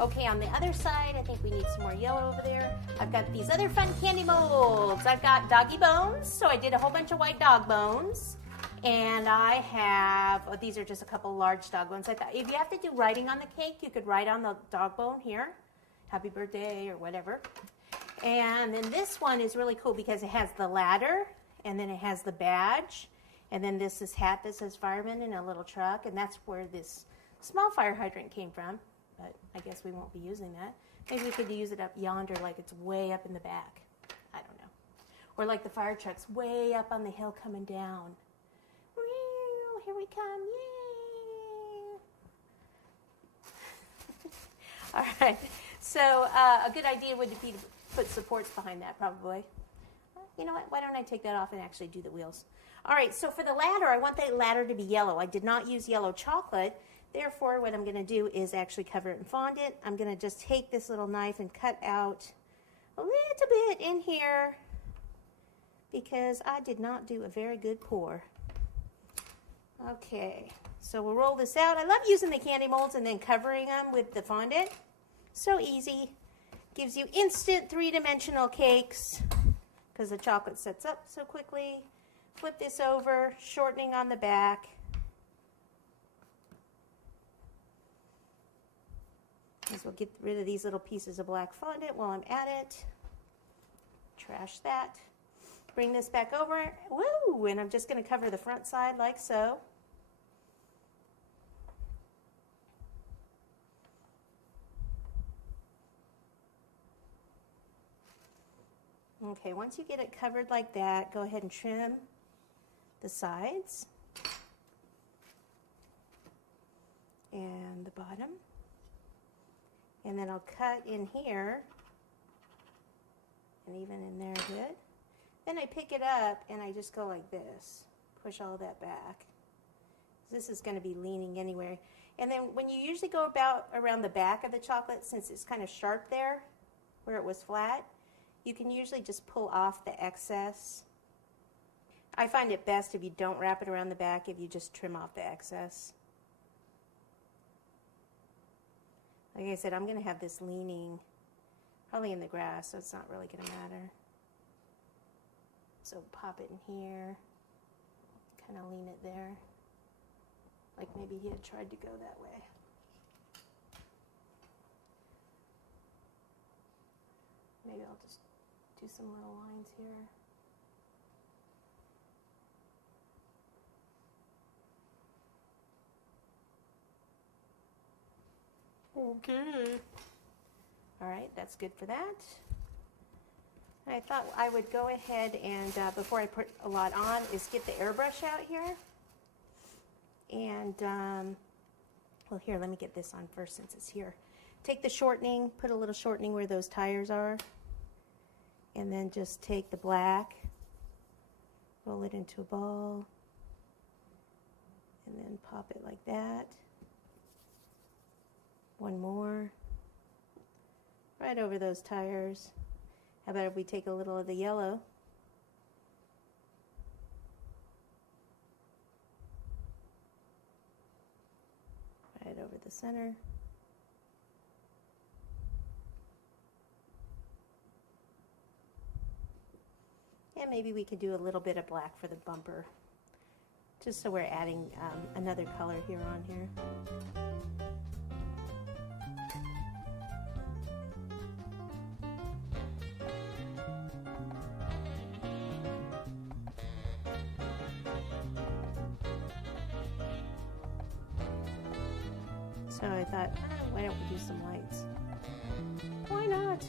Okay, on the other side, I think we need some more yellow over there. I've got these other fun candy molds. I've got doggy bones, so I did a whole bunch of white dog bones. And I have, oh, these are just a couple large dog bones. I thought if you have to do writing on the cake, you could write on the dog bone here, happy birthday or whatever. And then this one is really cool because it has the ladder, and then it has the badge, and then this hat that says fireman in a little truck, and that's where this small fire hydrant came from, but I guess we won't be using that. Maybe we could use it up yonder like it's way up in the back. I don't know. Or like the fire truck's way up on the hill coming down. Here we come, yay! All right, so a good idea would be to put supports behind that probably. You know what, why don't I take that off and actually do the wheels? All right, so for the ladder, I want that ladder to be yellow. I did not use yellow chocolate, therefore what I'm gonna do is actually cover it in fondant. I'm gonna just take this little knife and cut out a little bit in here because I did not do a very good pour. Okay, so we'll roll this out. I love using the candy molds and then covering them with the fondant. So easy. Gives you instant three-dimensional cakes because the chocolate sets up so quickly. Flip this over, shortening on the back. As we'll get rid of these little pieces of black fondant while I'm at it. Trash that. Bring this back over. Woo! And I'm just going to cover the front side like so. Okay, once you get it covered like that, go ahead and trim the sides and the bottom. And then I'll cut in here and even in there a bit. Then I pick it up and I just go like this, push all that back. This is going to be leaning anyway. And then when you usually go about around the back of the chocolate, since it's kind of sharp there where it was flat, you can usually just pull off the excess. I find it best if you don't wrap it around the back, if you just trim off the excess. Like I said, I'm going to have this leaning probably in the grass, so it's not really going to matter. So pop it in here, kind of lean it there, like maybe he had tried to go that way. Maybe I'll just do some little lines here. Okay. All right, that's good for that. I thought I would go ahead and, before I put a lot on, is get the airbrush out here. And, well, here, let me get this on first since it's here. Take the shortening, put a little shortening where those tires are. And then just take the black, roll it into a ball, and then pop it like that. One more, right over those tires. How about if we take a little of the yellow? Right over the center. And maybe we could do a little bit of black for the bumper, just so we're adding another color here on here. So I thought, why don't we do some lights? Why not?